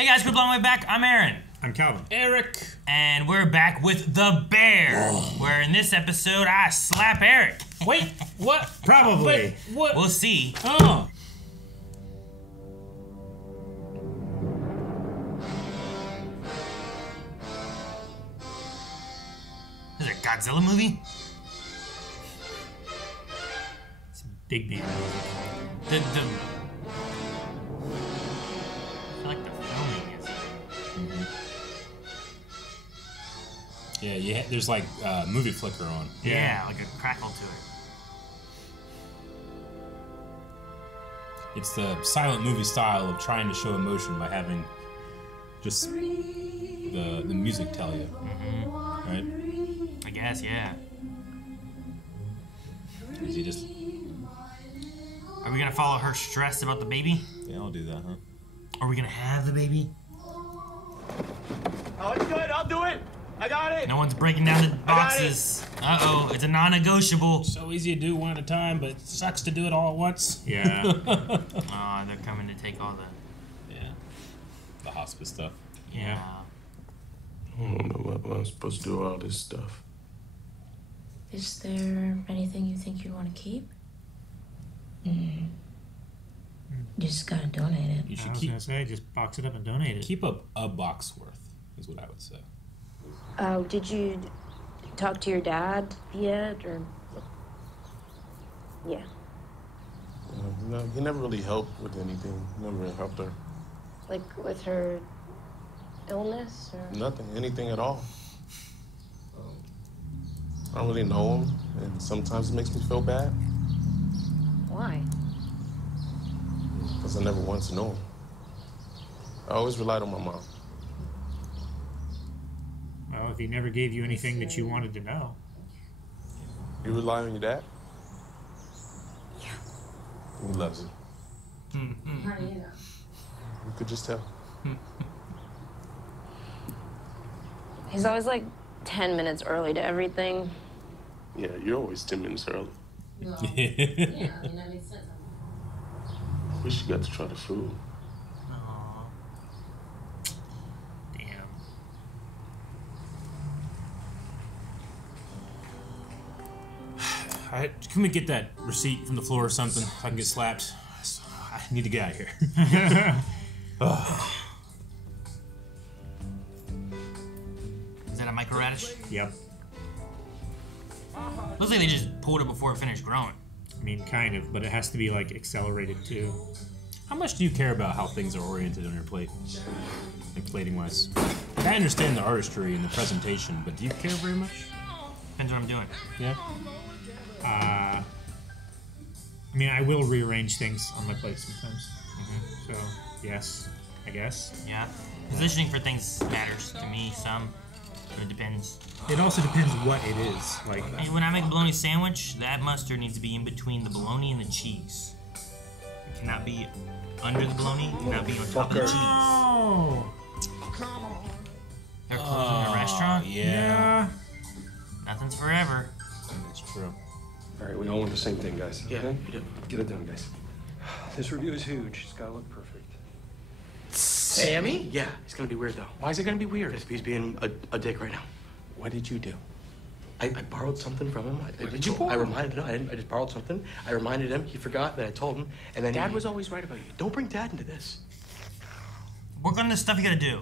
Hey guys, we're blowing way back. I'm Aaron. I'm Calvin. Eric. And we're back with The Bear, where in this episode I slap Eric. Wait, what? Probably. Wait, what? We'll see. Oh. Is it a Godzilla movie? It's big band music. I feel like the filming is... Yeah, there's like movie flicker on. Yeah, like a crackle to it. It's the silent movie style of trying to show emotion by having just the music tell you. Mm-hmm. Right? I guess, yeah. Is he just... Are we gonna follow her stress about the baby? Yeah, I'll do that, huh? Are we gonna have the baby? Oh, it's good. I'll do it. I got it. No one's breaking down the boxes. Uh-oh, it's a non-negotiable. So easy to do one at a time, but it sucks to do it all at once. Yeah. Oh, they're coming to take all the... Yeah. The hospice stuff. Yeah. I don't know what I'm supposed to do with all this stuff. Is there anything you think you want to keep? You just gotta donate it. You I should was gonna say, just box it up and donate it. keep a box worth, is what I would say. Did you talk to your dad yet, or? Yeah. No, he never really helped with anything. Never really helped her. Like with her illness, or? Nothing, anything at all. I don't really know him, and sometimes it makes me feel bad Why? because I never once knew him. I always relied on my mom. Well, if he never gave you anything that you wanted to know. You rely on your dad? Yeah. He loves you. How do you know? You could just tell. He's always like 10 minutes early to everything. Yeah, you're always 10 minutes early. Yeah, I mean, that makes sense. Wish you got to try the food. Aw. Damn. Can we get that receipt from the floor or something so I can get slapped? I need to get out of here. Is that a microradish? Yep. Looks like they just pulled it before it finished growing. I mean, kind of, but it has to be, like, accelerated, too. How much do you care about how things are oriented on your plate? Like plating-wise? I understand the artistry and the presentation, but do you care very much? Depends what I'm doing. Yeah? I mean, I will rearrange things on my plate sometimes. So, yes, I guess. Yeah. Positioning for things matters to me some, but it depends. It also depends what it is. Like, Hey, when I make a bologna sandwich, that mustard needs to be in between the bologna and the cheese. It cannot be under the bologna, it cannot be on top of the cheese. oh, They're closing the restaurant? Yeah. Nothing's forever. That's true. All right, we all want the same thing, guys. Yeah, Okay? you do. Get it done, guys. This review is huge. It's gotta look perfect. Sammy? Yeah, it's gonna be weird though. Why is it gonna be weird? Because he's being a dick right now. What did you do? I borrowed something from him. Did you borrow? I reminded him. No, I didn't. I just borrowed something. I reminded him. He forgot that I told him. And then Dad was always right about you. Don't bring Dad into this. Work on the stuff you gotta do.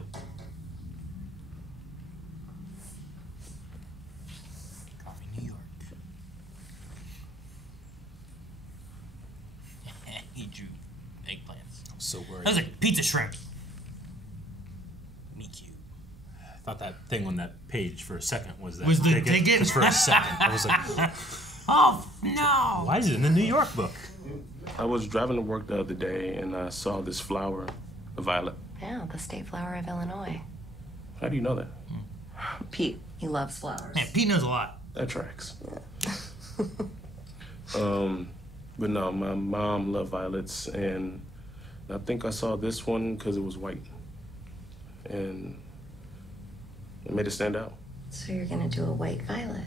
Coffee New York. He drew eggplants. I'm so worried. That was like pizza shrimp. Me cute. I thought that thing on that page for a second was that Was the ticket? Just for a second. I was like, Oh, no! why is it in the New York book? I was driving to work the other day, and I saw this flower, a violet. Yeah, the state flower of Illinois. How do you know that? Pete, he loves flowers. Man, Pete knows a lot. That tracks. But no, my mom loved violets, and I think I saw this one because it was white. And it made it stand out. So you're gonna do a white violet?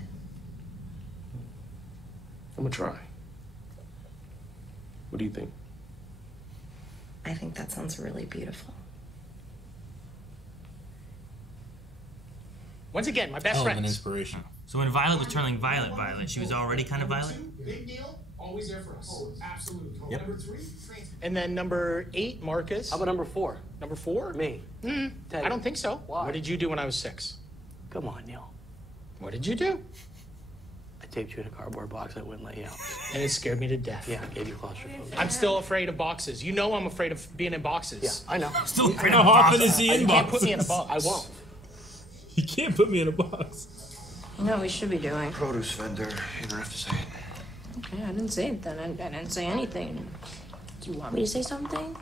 I'm gonna try. What do you think? I think that sounds really beautiful. Once again, my best Hell of an friends. inspiration. So when Violet was turning violet, she was already kind of violet? Big deal. Always there for us. Absolutely. Yep. Number 3, And then number 8, Marcus. How about number 4? Number 4? Me. I don't think so. Why? What did you do when I was 6? Come on, Neil. What did you do? I taped you in a cardboard box. I wouldn't let you out. And it scared me to death. Yeah, I gave you claustrophobia. I'm still afraid of boxes. You know I'm afraid of being in boxes. Yeah, I know. Still afraid How of often boxes. is he in You can't put me in a boxes? box. I won't. You can't put me in a box. You know what we should be doing? Produce vendor. You don't have to say it. Okay, I didn't say it then. I didn't say anything. Do you want me to say something?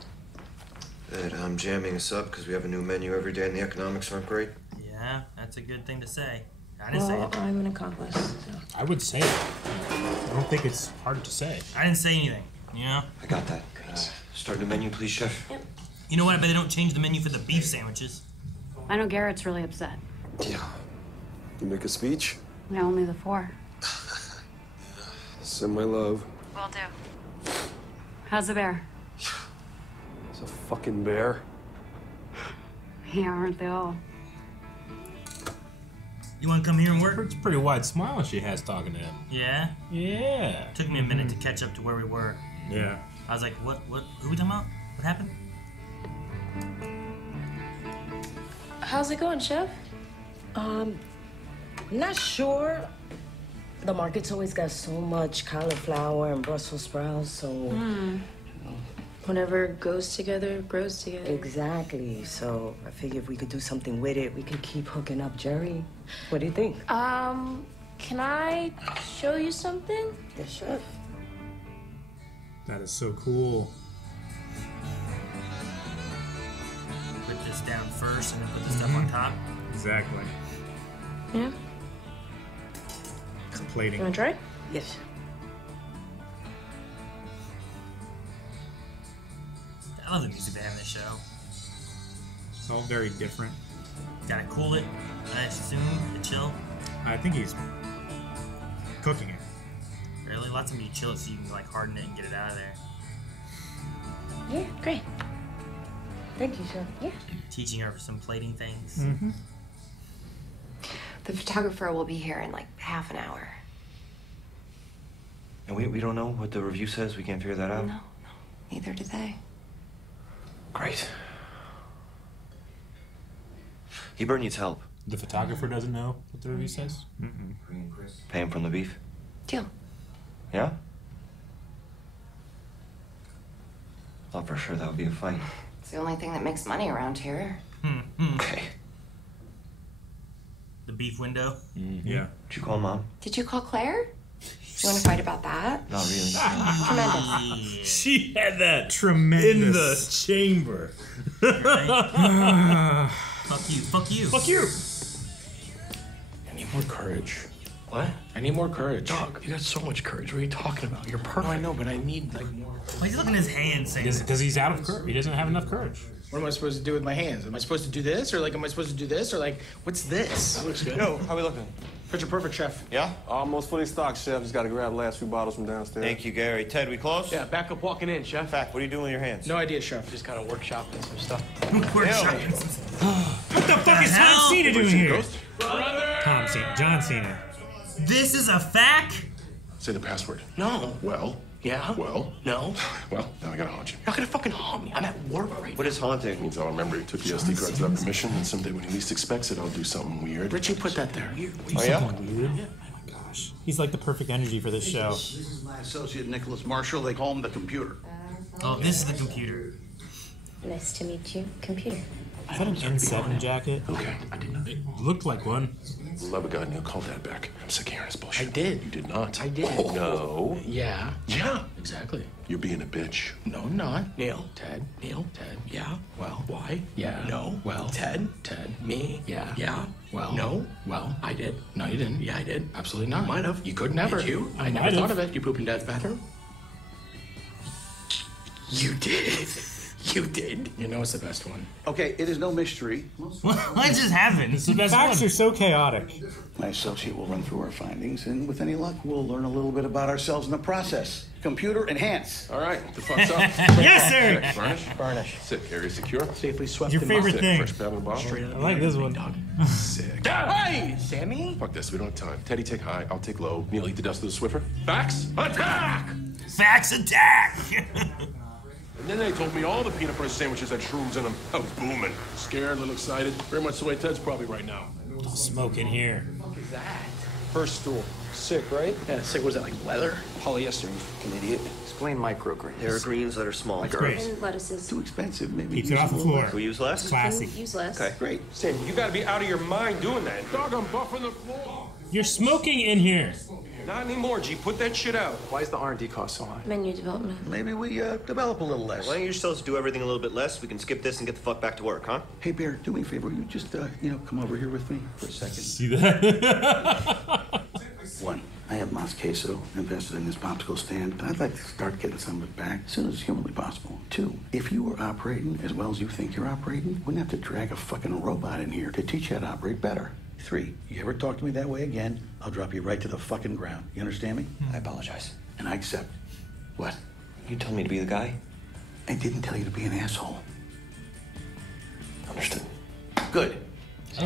That I'm jamming us up because we have a new menu every day and the economics aren't great. Yeah, that's a good thing to say. I didn't say Well, it. I'm an accomplice. So. I would say it. I don't think it's hard to say. I didn't say anything, you know? I got that. Start new menu, please, chef. You know what? I bet they don't change the menu for the beef sandwiches. I know Garrett's really upset. Yeah. You make a speech? No, only the 4. Send my love. Will do. How's the bear? It's a fucking bear. Yeah, aren't they all? You want to come here and work? It's a pretty wide smile she has talking to him. Yeah? Yeah. Took me a minute to catch up to where we were. Yeah. I was like, what, who are we talking about? What happened? How's it going, Chef? Not sure. The market's always got so much cauliflower and Brussels sprouts, so... Whatever goes together, grows together. Exactly. So I figure if we could do something with it, we could keep hooking up Jerry. What do you think? Can I show you something? Yeah, sure. That is so cool. Put this down first and then put the stuff on top. Exactly. Yeah? It's plating. You wanna try? Yes. I love the music they have in this show. It's all very different. Gotta cool it, I assume, to chill. I think he's cooking it. Really? Lots of them you chill it so you can like harden it and get it out of there. Yeah, great. Thank you, Chef. Yeah. Teaching her some plating things. Mm-hmm. The photographer will be here in like half an hour. And we don't know what the review says? We can't figure that out? No, neither do they. Great. Heber needs help. The photographer doesn't know what the review says? Pay him from the beef? Deal. Yeah? Thought for sure that would be a fight. It's the only thing that makes money around here. Okay. The beef window. Yeah. Did you call Mom? Did you call Claire? You want to fight about that? Not really. Tremendous. She had that Tremendous. in the chamber. Fuck you. Fuck you. Fuck you. I need more courage. What? I need more courage. Dog, you got so much courage. What are you talking about? You're perfect. No, I know, but I need like more. Why is he looking at his hands saying this? Because he's out of courage. He doesn't have enough courage. What am I supposed to do with my hands? Am I supposed to do this, or like, am I supposed to do this, or like, what's this? That looks good. Yo, how we looking? Picture perfect, Chef. Yeah? Almost fully stocked, Chef. Just got to grab the last few bottles from downstairs. Thank you, Gary. Ted, we close? Yeah, back up walking in, Chef. Fact, what are you doing with your hands? No idea, Chef. Just kind of workshopping some stuff. Workshopping. What the fuck is Tom hell? Cena doing here? Ghost? Tom Cena. John Cena. This is a fact? Say the password. No. Well? Yeah? Well? No. Well, now I gotta haunt you. You're not gonna fucking haunt me. I'm at work right What is haunting? It means I'll remember you took the SD cards without permission, and someday when he least expects it, I'll do something weird. Richie, put that there. Oh, yeah? Weird. Oh my gosh. He's like the perfect energy for this show. This is my associate, Nicholas Marshall. They call him the computer. Oh, this is the computer. Nice to meet you, computer. Is that an N7 jacket? Okay, I did not. It looked like one. Love of God, Neil, call Dad back. I'm sick of hearing his bullshit. I did. You did not. I did. Oh, no. Yeah. Yeah. Exactly. You're being a bitch. No, I'm not. Neil. Ted. Neil. Ted. Yeah. Well. Why? Yeah. No. Well. Ted. Ted. Me. Yeah. Yeah. Well. No. Well. I did. No, you didn't. Yeah, I did. Absolutely not. Might have. You could never. Did you? I never Might thought have. of it. You poop in Dad's bathroom? You did. You did. You know it's the best one. Okay, it is no mystery. What just happened? The facts are so chaotic. My associate will run through our findings, and with any luck, we'll learn a little bit about ourselves in the process. Computer enhance. All right, the fuck's up? Yes, sir. Burnish? Burnish. Sick. Area secure. Safely swept. Your favorite thing. Fresh pad with a bottle. Straight out I of like the this other one. dog. Sick. Hey, Sammy. Fuck this. We don't have time. Teddy, take high. I'll take low. Neil, eat the dust of the Swiffer. Facts. Attack! Facts attack! And then they told me all the peanut butter sandwiches had shrooms in them. I was booming. Scared, a little excited. Very much the way Ted's probably right now. Don't smoke in here. What is that? First stool. Sick, right? Yeah, sick. Was that like leather? Polyester, you fucking idiot. Explain microgreens. There are greens that are small. That's great. And lettuces. Too expensive, maybe. Keeps it off the floor. Can we use less? Classy. Use less. Okay. Great. Sam, you gotta be out of your mind doing that. Dog, I'm buffing the floor. You're smoking in here. Not anymore, G. Put that shit out. Why is the R&D cost so high? Menu development. Maybe we develop a little less. Why don't you just tell us to do everything a little bit less? We can skip this and get the fuck back to work, huh? Hey, Bear, do me a favor. You just, come over here with me for a second. See that? One, I have Mas Queso invested in this popsicle stand, but I'd like to start getting some of it back as soon as humanly possible. Two, if you were operating as well as you think you're operating, you wouldn't have to drag a fucking robot in here to teach you how to operate better. Three, you ever talk to me that way again, I'll drop you right to the fucking ground. You understand me? I apologize. And I accept. What? You told me to be the guy? I didn't tell you to be an asshole. Understood. Good.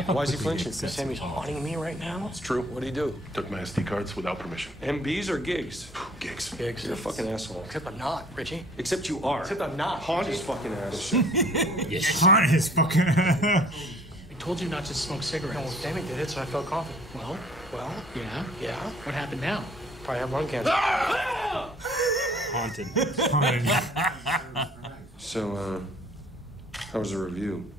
Why is he flinching? Sammy's haunting me right now. It's true. What'd he do? Took my SD cards without permission. MBs or gigs? Gigs. You're a fucking asshole. Except I'm not, Richie. Except you are. Except I'm not. Haunt his fucking ass. Yes. Haunt his fucking. I told you not to smoke cigarettes. Well, Sammy did it, so I felt confident. Well, yeah. What happened now? Probably have lung cancer. Haunted. Haunted. So, how was the review?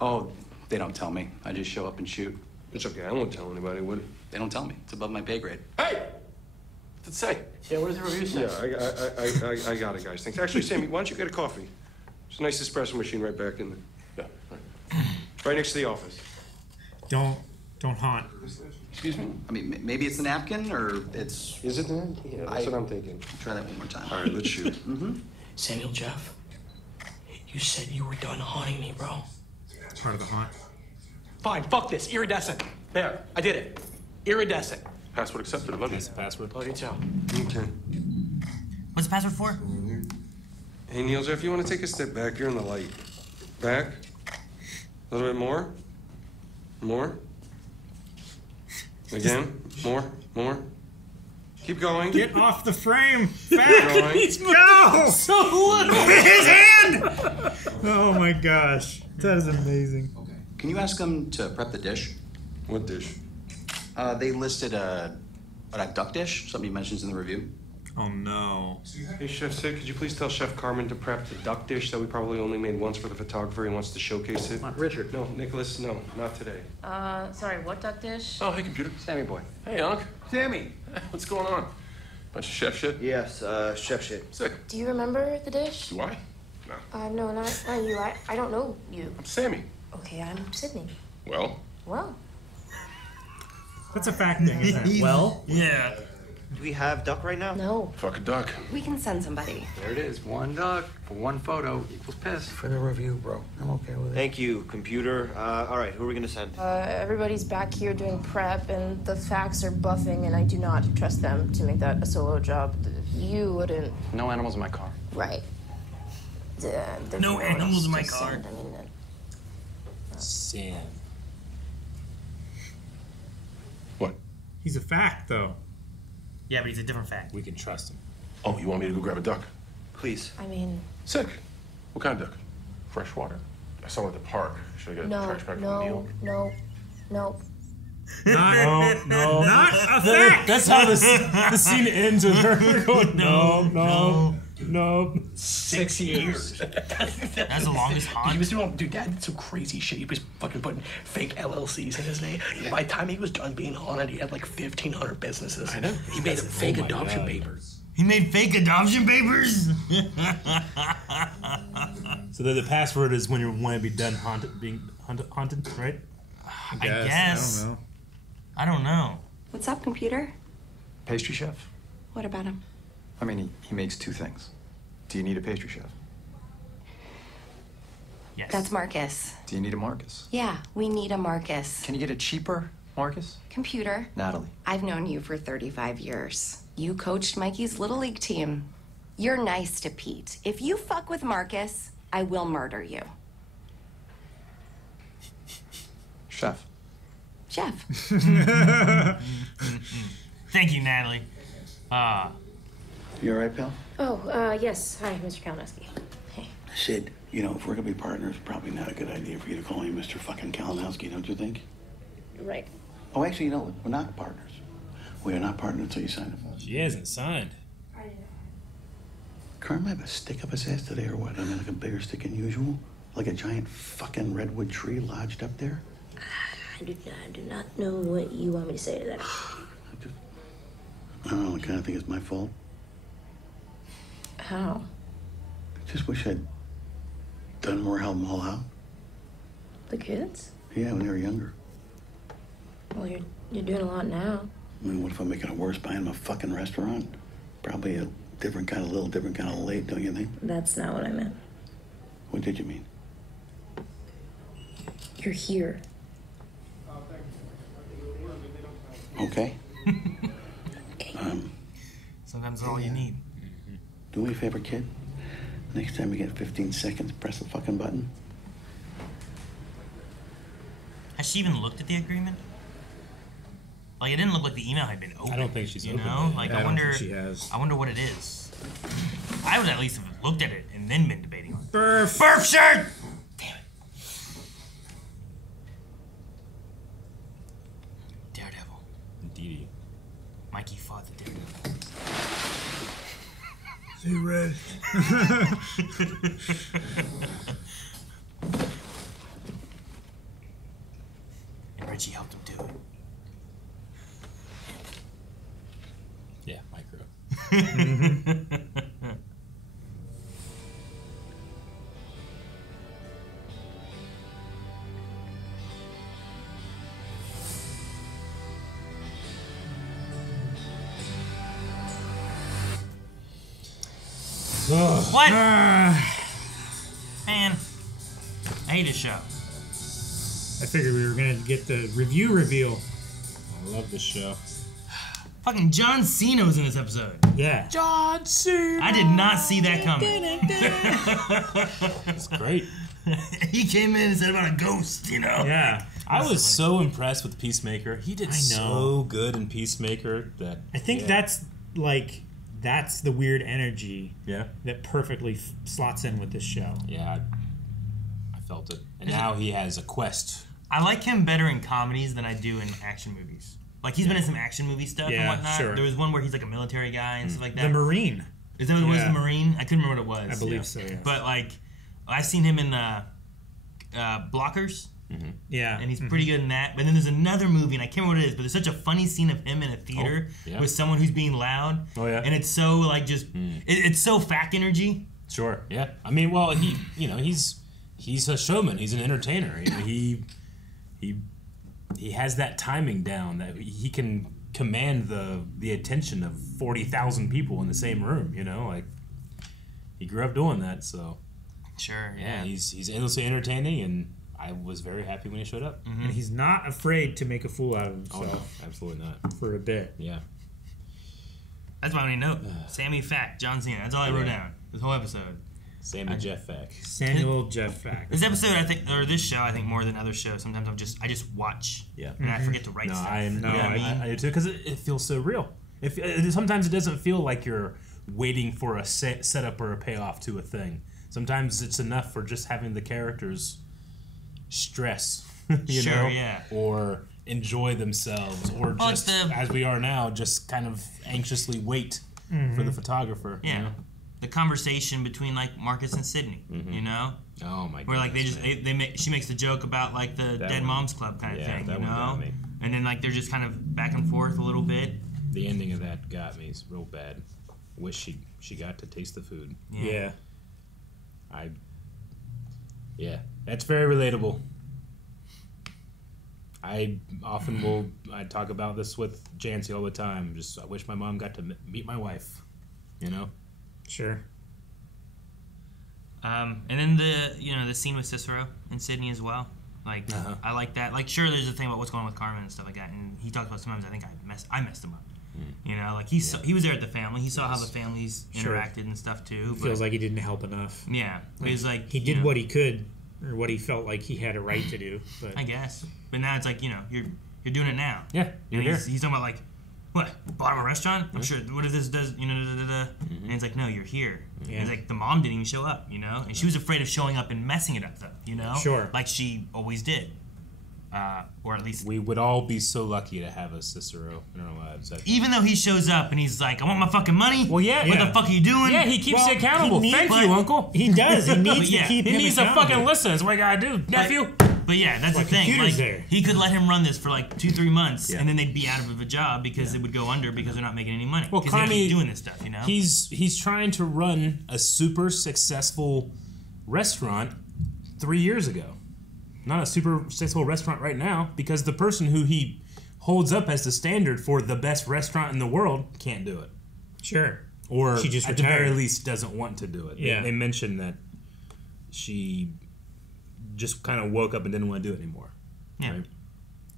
Oh, they don't tell me. I just show up and shoot. It's okay. I won't tell anybody, would it? They don't tell me. It's above my pay grade. Hey! What's it say? Yeah, what does the review say? Yeah, I got it, guys. Thanks. Actually, Sammy, why don't you get a coffee? There's a nice espresso machine right back in there. Yeah. Right next to the office. Don't haunt. Excuse me? I mean, maybe it's the napkin, or it's... Is it there? Yeah, that's what I'm thinking. Try that one more time. All right, let's shoot. Samuel Jeff, you said you were done haunting me, bro. Part of the haunt. Fine, fuck this. Iridescent. There, I did it. Iridescent. Password accepted. I love you. That's the password. Love you too. Okay. What's the password for? Hey, Niels, if you want to take a step back, you're in the light. Back. A little bit more. More. Again. More. Keep going. Get off the frame. Keep going. He's go. So little. His hand. Oh my gosh, that is amazing. Can you ask them to prep the dish? What dish? They listed a duck dish, something he mentions in the review. Oh no. Hey, Chef Sid, could you please tell Chef Carmen to prep the duck dish that we probably only made once for the photographer and wants to showcase it? Richard. No, Nicholas, no, not today. Sorry, what duck dish? Oh, hey, computer. Sammy boy. Hey, Unc. Sammy! What's going on? Bunch of chef shit? Yes, chef shit. Sick. Do you remember the dish? Do I? No. No, not you. I don't know you. I'm Sammy. Okay, I'm Sydney. Well? Well. That's a fact thing, isn't it? Well? Yeah. Do we have duck right now? No. Fuck a duck. We can send somebody. There it is. One duck for one photo equals piss. For the review, bro. I'm okay with it. Thank you, computer. All right, who are we gonna send? Everybody's back here doing prep, and the facts are buffing, and I do not trust them to make that a solo job. You wouldn't. No animals in my car. Right. There's No one animals else in my to car. send. I mean, Sam. What? He's a fact, though. Yeah, but he's a different fact. We can trust him. Oh, you want me to go grab a duck? Please. I mean, Sick. What kind of duck? Freshwater? I saw one at the park. Should I get a trash bag from Neil? no. No. Not a fact. That's how the scene ends with her going, no. 6 years. That's the longest haunt. He was doing, dude, Dad did some crazy shit. He was fucking putting fake LLCs in his name. By the time he was done being haunted, he had like 1,500 businesses. I know. He made fake adoption papers. He made fake adoption papers? So the password is when you want to be done being haunted, right? I guess. I don't know. What's up, computer? Pastry chef? What about him? I mean, he makes two things. Do you need a pastry chef? Yes. That's Marcus. Do you need a Marcus? Yeah, we need a Marcus. Can you get a cheaper Marcus? Computer. Natalie. I've known you for 35 years. You coached Mikey's Little League team. You're nice to Pete. If you fuck with Marcus, I will murder you. Chef. Chef. Thank you, Natalie. You all right, pal? Oh, yes. Hi, Mr. Kalinowski. Hey. Sid, you know, if we're gonna be partners, probably not a good idea for you to call me Mr. fucking Kalinowski, don't you think? Right. Oh, actually, you know, we're not partners. We are not partners until you sign it. She hasn't signed. Kerm have a stick up his ass today or what? I mean, like a bigger stick than usual? Like a giant fucking redwood tree lodged up there? I do not know what you want me to say to that. I don't know, I kind of think it's my fault. How? I just wish I'd done more, help them all out. The kids? Yeah, when they were younger. Well, you're doing a lot now. I mean, what if I'm making it worse buying them a fucking restaurant? Probably a different kind of late, don't you think? That's not what I meant. What did you mean? You're here. Okay. Sometimes that's all you need. Do me a favor, kid. Next time you get 15 seconds, press the fucking button. Has she even looked at the agreement? Like, it didn't look like the email had been opened. I don't think she's opened know? it. Like, Yeah, I I don't wonder. think she has. I wonder what it is. I would at least have looked at it and then been debating on it. Burf. Burf shirt! Damn it. Daredevil. Indeed. Mikey fought the Daredevil. See red. And Richie helped him do it. Yeah, micro. What? Man, I hate this show. I figured we were gonna get the review reveal. I love this show. Fucking John Cena's in this episode. Yeah. John Cena. I did not see that coming. That's great. He came in and said about a ghost, you know? Yeah. I was so impressed with Peacemaker. He did so good in Peacemaker that I think that's the weird energy that perfectly slots in with this show. Yeah, I felt it. And now he has a quest. I like him better in comedies than I do in action movies. Like, he's been in some action movie stuff and whatnot. Sure. There was one where he's like a military guy and stuff like that. The Marine. Is that what it was, the Marine? I couldn't remember what it was. I believe so, yeah. But, like, I've seen him in Blockers. Mm-hmm. Yeah. And he's pretty good in that. But then there's another movie, and I can't remember what it is, but there's such a funny scene of him in a theater with someone who's being loud. Oh, yeah. And it's so, like, just... it's so fact energy. Sure, yeah. I mean, well, he's a showman. He's an entertainer. You know, he has that timing down that he can command the attention of 40,000 people in the same room, you know? Like, he grew up doing that, so... Sure, yeah. He's endlessly entertaining, and I was very happy when he showed up. And he's not afraid to make a fool out of himself. Oh, no, absolutely not. For a bit. Yeah. That's my only note. Sammy Fact, John Cena. That's all I wrote down. This whole episode. Sammy Jeff Fact. Samuel Jeff Fact. This episode, I think, or this show, I think more than other shows. Sometimes I just watch. Yeah. And I forget to write stuff. I do too, because it feels so real. Sometimes it doesn't feel like you're waiting for a setup or a payoff to a thing. Sometimes it's enough for just having the characters stress, you know, or enjoy themselves, or just as we are now, just kind of anxiously wait for the photographer. Yeah, you know? The conversation between like Marcus and Sydney, you know. Oh my god. Where like she makes the joke about like the Dead Moms Club kind of thing, you know, and then like they're just kind of back and forth a little bit. The ending of that got me real bad. Wish she got to taste the food. Yeah. That's very relatable. I often I talk about this with Jancy all the time. I wish my mom got to meet my wife, you know? Sure. And then the scene with Cicero and Sydney as well. Like I like that. Like sure, there's a thing about what's going on with Carmen and stuff like that, and he talks about sometimes I think I messed him up. You know, like he was there at the family. He saw how the families interacted and stuff too. It feels like he didn't help enough. Yeah, but he's like he did what he could, or what he felt like he had a right to do. But I guess. But now it's like you're doing it now. Yeah, you're here. He's talking about like what bottom of a restaurant. I'm sure. What if this does? And it's like no, you're here. Yeah. And it's like the mom didn't even show up. And she was afraid of showing up and messing it up though. Sure. Like she always did. Or at least we would all be so lucky to have a Cicero in our lives. Even though he shows up and he's like, I want my fucking money. Well, yeah. What the fuck are you doing? Yeah, he keeps you accountable. Thank you, Uncle. He does. He needs to keep him He needs to accountable. fucking listen. That's what I gotta do, nephew. But yeah, that's the thing. Like, he could let him run this for like 2-3 months, and then they'd be out of a job because it would go under because they're not making any money. Well, because they keep doing this stuff, He's trying to run a super successful restaurant 3 years ago. Not a super successful restaurant right now because the person who he holds up as the standard for the best restaurant in the world can't do it. Sure. Or she just at the very least doesn't want to do it. Yeah. They mentioned that she just kind of woke up and didn't want to do it anymore. Yeah. Right?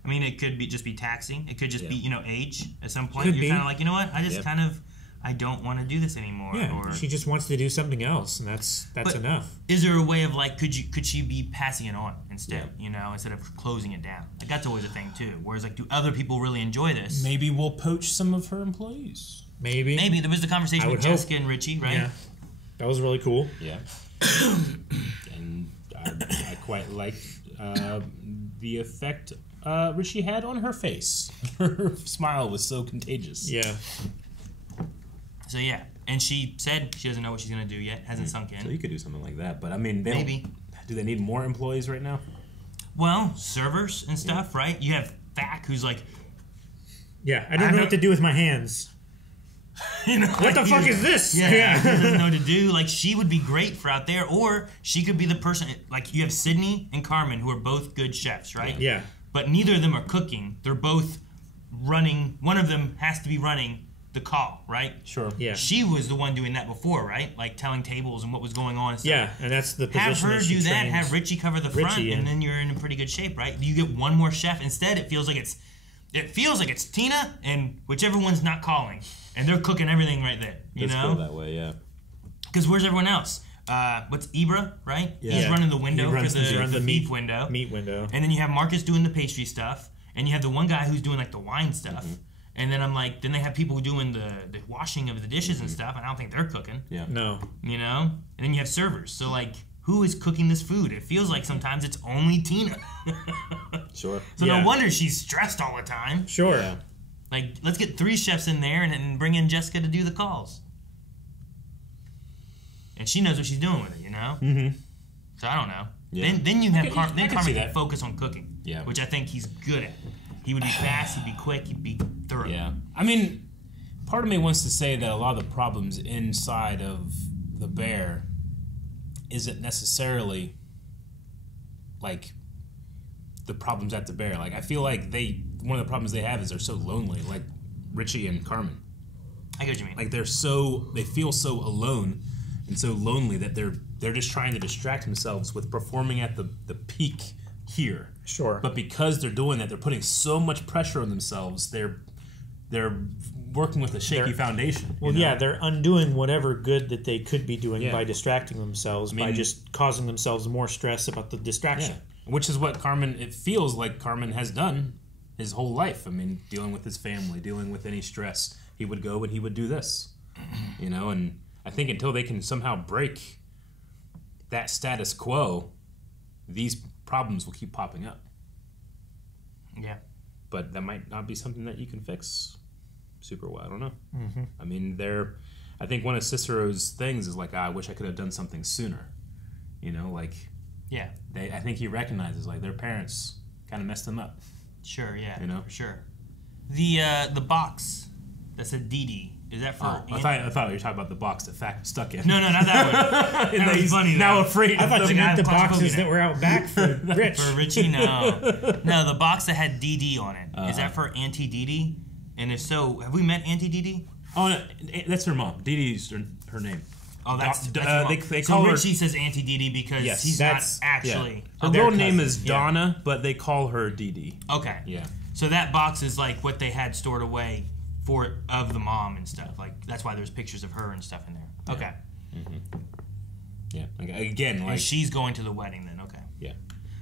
I mean, it could just be taxing. It could just be, age at some point. Could You're be. kind of like, you know what? I just kind of, I don't want to do this anymore. Yeah, or, she just wants to do something else, and that's enough. Is there a way of like, could she be passing it on instead? Instead of closing it down. Like that's always a thing too. Whereas like, do other people really enjoy this? Maybe we'll poach some of her employees. Maybe there was the conversation with Jessica and Richie, right? Yeah, that was really cool. Yeah, and I quite liked the effect Richie had on her face. Her smile was so contagious. Yeah. So yeah, and she said she doesn't know what she's gonna do yet. Hasn't sunk in. So you could do something like that, but I mean, maybe. Do they need more employees right now? Well, servers and stuff, right? You have Thack, who's like, yeah, I don't know what to do with my hands. What the fuck is this? Yeah, he doesn't know what to do. Like, she would be great for out there, or she could be the person. Like, you have Sydney and Carmen, who are both good chefs, right? Yeah. But neither of them are cooking. They're both running. One of them has to be running the call, right? Sure. Yeah. She was the one doing that before, right? Like telling tables and what was going on and stuff. Yeah, and that's the position. Have her that she do that. trains Have Richie cover the front, Richie, and then you're in pretty good shape, right? You get one more chef. Instead, it feels like it's Tina and whichever one's not calling, and they're cooking everything right there. You Let's know go that way, yeah. Because where's everyone else? What's Ibra, right? Yeah. He's running the window He for runs the beef window. Meat window. And then you have Marcus doing the pastry stuff, and you have the one guy who's doing like the wine stuff. Mm-hmm. And then then they have people doing the washing of the dishes and stuff, and I don't think they're cooking. Yeah. No. You know? And then you have servers. So like, who is cooking this food? It feels like sometimes it's only Tina. Sure. So no wonder she's stressed all the time. Sure. Yeah. Like, let's get 3 chefs in there and then bring in Jessica to do the calls. And she knows what she's doing with it, you know? Mm-hmm. So I don't know. Yeah. Then you have I Carmen see can that. focus on cooking, Yeah. which I think he's good at. He would be fast, he'd be quick, he'd be thorough. Yeah. I mean, part of me wants to say that a lot of the problems inside of the bear isn't necessarily like the problems at the bear. Like, I feel like one of the problems they have is they're so lonely, like Richie and Carmen. I get what you mean. Like, they feel so alone and so lonely that they're just trying to distract themselves with performing at the peak here. Sure. But because they're doing that, they're putting so much pressure on themselves. They're working with a shaky foundation. Well, yeah, they're undoing whatever good that they could be doing by distracting themselves, by just causing themselves more stress about the distraction. Yeah. Which is what it feels like Carmen has done his whole life. I mean, dealing with his family, dealing with any stress. He would go and he would do this. And I think until they can somehow break that status quo, these problems will keep popping up. Yeah. But that might not be something that you can fix super well. I don't know. Mm-hmm. I mean, I think one of Cicero's things is like, I wish I could have done something sooner. Like, yeah. I think he recognizes like their parents kind of messed them up. Sure, yeah. For sure. The box that said Dee, is that for? I thought you were talking about the box that Fact was stuck in. No, not that one. That was funny. Now afraid. I thought you meant the boxes that were out back for Rich. For Richie, no. No, the box that had DD on it. Is that for Auntie Dee? And if so, have we met Auntie Dee? Oh, no, that's her mom. Dee Dee's her name. Oh, that's they so call her. Richie says Auntie Dee Dee because he's not actually. Her real name is Donna, but they call her Dee Dee. Okay. Yeah. So that box is like what they had stored away of the mom and stuff. Like that's why there's pictures of her and stuff in there. Okay. Yeah. Again, like and she's going to the wedding then. Okay. Yeah.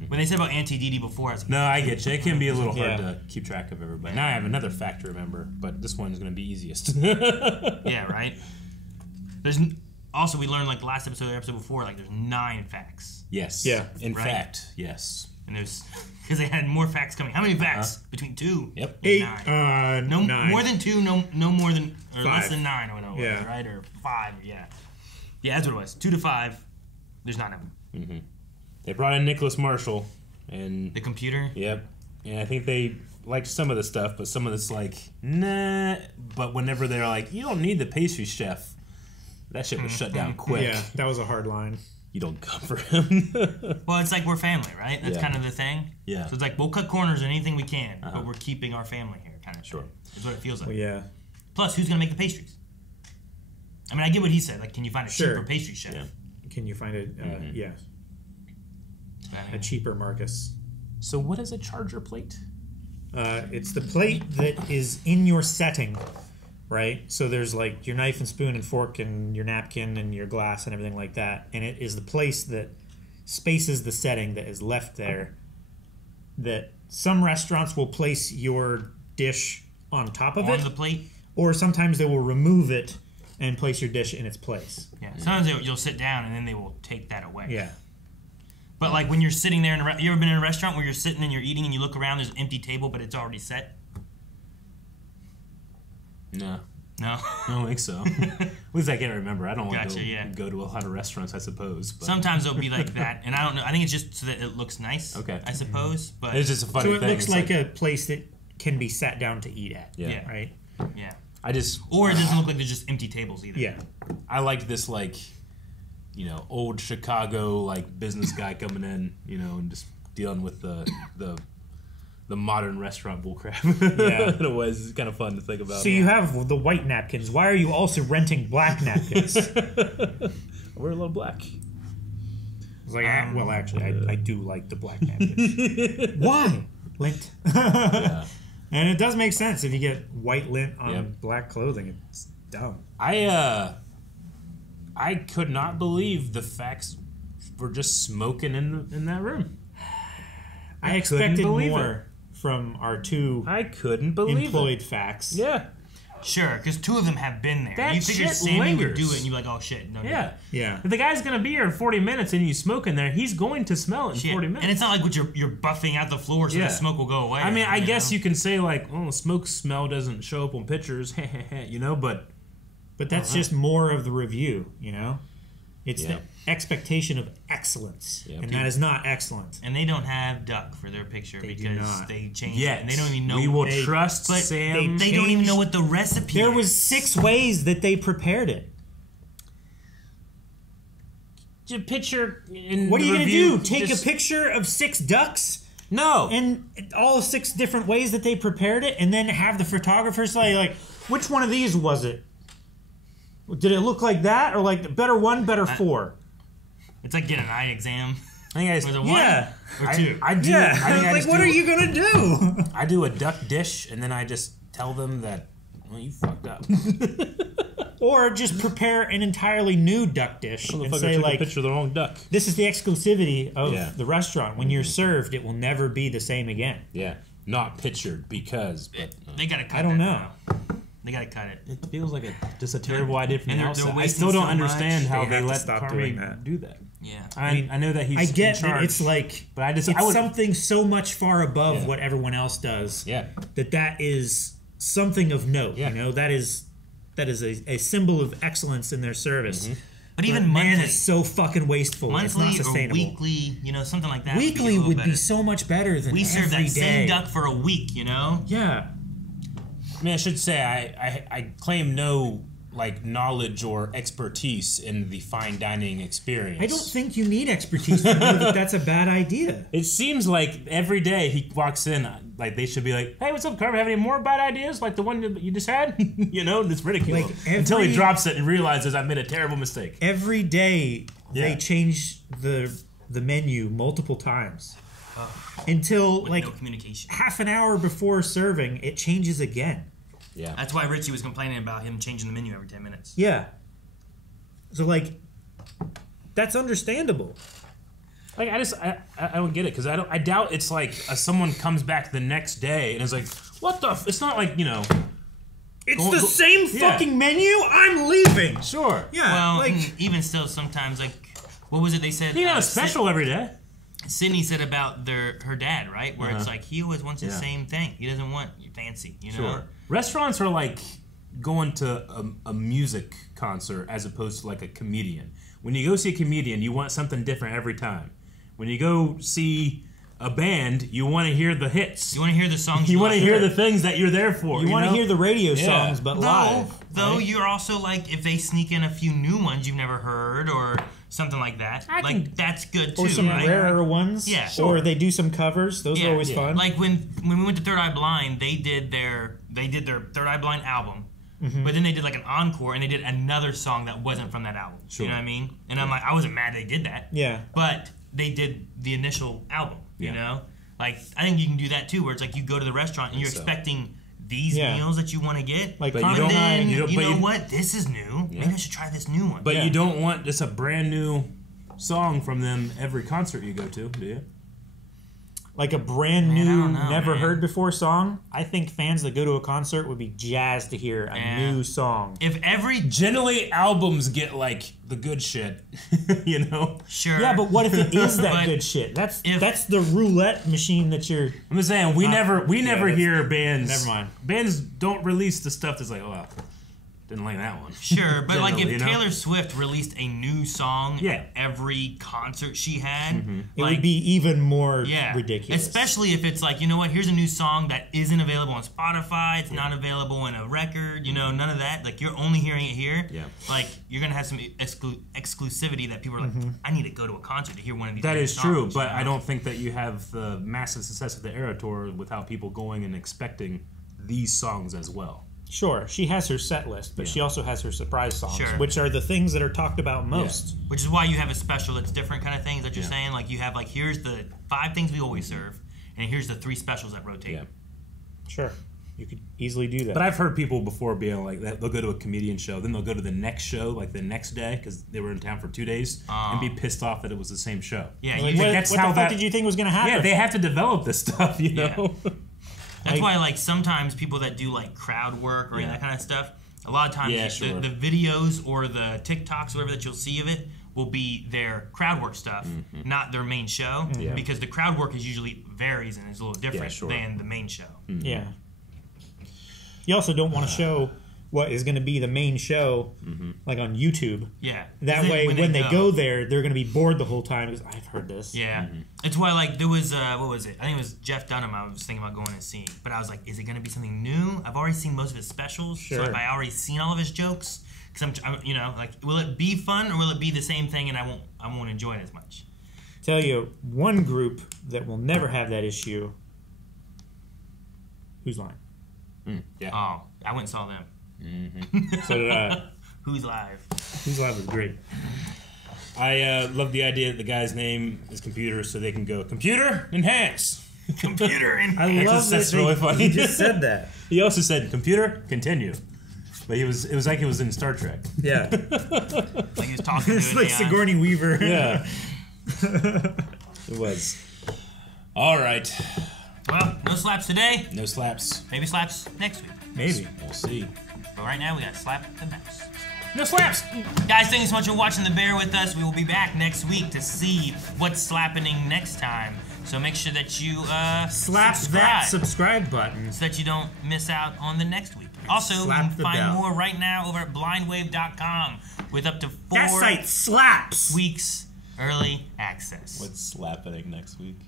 When they said about Auntie Dee Dee before, I was like, no, I get you. It can be a little hard to keep track of everybody. Now I have another fact to remember, but this one's going to be easiest. Yeah, right? Also, we learned like last episode or episode before, like there's 9 facts. Yes. Yeah. In fact, yes. And there's because they had more facts coming. How many facts? Between 2 Yep. 8. 9. No 9. more than 2. No more than or 5. less than 9 or whatever. Yeah. Right or 5. Yeah. Yeah, that's what it was. 2 to 5. There's 9 of them. Mm-hmm. They brought in Nicholas Marshall and the computer. Yep. And I think they liked some of the stuff, but some of it's like nah. But whenever they're like, you don't need the pastry chef, that shit was shut down quick. Yeah, that was a hard line. You don't come for him. Well, it's like we're family, right? That's Yeah. kind of the thing. Yeah. So it's like we'll cut corners on anything we can, but we're keeping our family here, kind of. Sure. Is what it feels like. Well, yeah. Plus, who's gonna make the pastries? I mean, I get what he said. Like, can you find a cheaper pastry chef? Yeah. Can you find it? Yeah. A cheaper Marcus. So what is a charger plate? It's the plate that is in your setting, right? So there's like your knife and spoon and fork and your napkin and your glass and everything like that. And it is the place that spaces the setting that is left there. That some restaurants will place your dish on top of On it. the plate? Or sometimes they will remove it and place your dish in its place. Yeah. Sometimes you'll sit down and then they will take that away. Yeah. But like when you're sitting there you ever been in a restaurant where you're sitting and you're eating and you look around, there's an empty table, but it's already set? No. No? I don't think so. At least I can't remember. I don't want Gotcha, to go to a lot of restaurants, I suppose. But. Sometimes it'll be like that, and I don't know. I think it's just so that it looks nice. Okay. I suppose, but it's just a funny thing. So it looks like a place that can be sat down to eat at. Yeah. Right? Yeah. Or it doesn't look like there's just empty tables either. Yeah. I liked this old Chicago business guy coming in, and just dealing with the modern restaurant bullcrap. Yeah. It was kind of fun to think about. So you have the white napkins. Why are you also renting black napkins? We're a little black. It's like, well, actually, I do like the black napkins. Why? Lint. Yeah. And it does make sense if you get white lint on black clothing. It's dumb. I could not believe the facts were just smoking in that room. I expected believe more from our 2 I couldn't believe employed facts. Yeah. Sure, because 2 of them have been there. That you figured shit Sammy lingers. would do it, and you're like, oh shit. No, Yeah. Yeah. If the guy's going to be here in 40 minutes and you smoke in there, he's going to smell it in Shit. 40 minutes. And it's not like you're buffing out the floor so the smoke will go away. I mean, I guess you can say, the smoke smell doesn't show up on pictures, but... But that's just more of the review, It's the expectation of excellence, and that is not excellent. And they don't have duck for their picture because they changed it. And they don't even know. We will trust Sam. They don't even know what the recipe There is. was 6 ways that they prepared it. Your picture in What are you the going to review, do? Take just- a picture of 6 ducks? No. And all 6 different ways that they prepared it, and then have the photographer say, like, which one of these was it? Did it look like that, or like better 1, better 4? It's like getting an eye exam. I think Was it 1 Yeah. or 2? I do. Yeah. I think I Like, just what do- are you going to do? I do a duck dish, and then I just tell them that, well, you fucked up. Or just prepare an entirely new duck dish and Motherfucker say, took a like, picture of the wrong duck. this is the exclusivity of Yeah. the restaurant. When you're served, it will never be the same again. Yeah. Not pictured because, but... They gotta cut I don't that know. now. They gotta cut it. It feels like just a terrible idea from And the they're outside. I wasting still don't so understand much. how They they have to let stop doing Carmi that. do that. Yeah. I know that he's I get in that charge, it's like, but I just it's I would, something so much far above what everyone else does. Yeah. That is something of note. Yeah. That is a symbol of excellence in their service. But even man, monthly, it's so fucking wasteful. It's not monthly or sustainable. weekly, something like that. Weekly would would be, be so much better than We serve every that day. same duck for a week, Yeah. I mean, I should say I claim no like knowledge or expertise in the fine dining experience. I don't think you need expertise to know that that's a bad idea. It seems like every day he walks in, like they should be like, "Hey, what's up, Carver? Have any more bad ideas like the one that you just had?" You know, it's ridiculous. Like until he drops it and realizes I've made a terrible mistake. Every day they change the menu multiple times. Until like no communication. Half an hour before serving, it changes again. Yeah, that's why Richie was complaining about him changing the menu every 10 minutes. Yeah. So like, that's understandable. Like I don't get it because I doubt it's like someone comes back the next day and is like, what the? It's not like, you know. It's the same fucking menu. I'm leaving. Sure. Yeah. Well, like even still, sometimes like, what was it they said? You got a special every day. Sydney said about her dad, right? Where it's like he always wants the same thing. He doesn't want fancy, you know. Sure. Restaurants are like going to a music concert as opposed to like a comedian. When you go see a comedian, you want something different every time. When you go see a band, you want to hear the hits. You want to hear the songs. You want to hear the things that you're there for. You want to know? hear the radio songs, but live. Though right? you're also like, if they sneak in a few new ones you've never heard or something like that, that's good too. Or some right? rarer ones. Yeah. Or they do some covers. Those are always fun. Like when we went to Third Eye Blind, they did their Third Eye Blind album. Mm-hmm. But then they did like an encore and they did another song that wasn't from that album. Sure. You know what I mean? And I'm like, I wasn't mad they did that. Yeah. But they did the initial album, you know? Like, I think you can do that too, where it's like you go to the restaurant and you're expecting these meals that you want to get. Like, but then, you know what? This is new. Maybe I should try this new one. But you don't want just a brand new song from them every concert you go to, do you? Like a brand new, never heard before song. I think fans that go to a concert would be jazzed to hear a new song. If generally albums get like the good shit, you know. Sure. Yeah, but what if it is that good shit? That's the roulette machine that you're. I'm just saying we never hear bands. Never mind. Bands don't release the stuff that's like, oh, didn't like that one. Sure, but like if you know? Taylor Swift released a new song at every concert she had, It would be even more ridiculous. Especially if it's like, you know what, here's a new song that isn't available on Spotify, it's not available in a record, you know, none of that. Like, you're only hearing it here. Yeah. Like, you're going to have some exclusivity that people are like, I need to go to a concert to hear one of these That is songs, true, but you know? I don't think that you have the massive success of the Era Tour without people going and expecting these songs as well. Sure, she has her set list, but she also has her surprise songs, Sure. which are the things that are talked about most. Which is why you have a special that's different kind of things that you're saying. Like, you have, like, here's the 5 things we always serve, and here's the 3 specials that rotate. Yeah. Sure, you could easily do that. But I've heard people before being like that. They'll go to a comedian show, then they'll go to the next show, like the next day, because they were in town for 2 days, and be pissed off that it was the same show. Yeah, like, what the fuck did you think was going to happen? Yeah, they have to develop this stuff, you know? That's why, like, sometimes people that do, like, crowd work or that kind of stuff, a lot of times the videos or the TikToks, whatever that you'll see of it, will be their crowd work stuff, not their main show, because the crowd work is usually varies and is a little different than the main show. Yeah. You also don't want to show what is going to be the main show, like on YouTube. Yeah. That way, when they go there, they're going to be bored the whole time because I've heard this. Yeah. It's why, like, there was, what was it? I think it was Jeff Dunham I was thinking about going and seeing. But I was like, is it going to be something new? I've already seen most of his specials. Sure. So have I already seen all of his jokes? Because I'm, you know, like, will it be fun or will it be the same thing and I won't enjoy it as much? Tell you, one group that will never have that issue. Who's Lying? Yeah. Oh, I went and saw them. So did I. Who's Live? Who's Live was great. I love the idea that the guy's name is Computer, so they can go, Computer, enhance. Computer enhance. I love That's that really funny. He just said that. He also said, Computer, continue. But it was like he was in Star Trek. Yeah. Like he was talking It's to like Sigourney Weaver. Yeah. It was. All right. Well, no slaps today. No slaps. Maybe slaps next week. Maybe. We'll see. But right now, we got Slap the Mouse. No slaps! Guys, thank you so much for watching The Bear with us. We will be back next week to see what's slapping next time. So make sure that you Slap that subscribe button so that you don't miss out on the next week. Also, you Slap can the find bell. more right now over at blindwave.com with up to 4 That site slaps! weeks early access. What's slapping next week?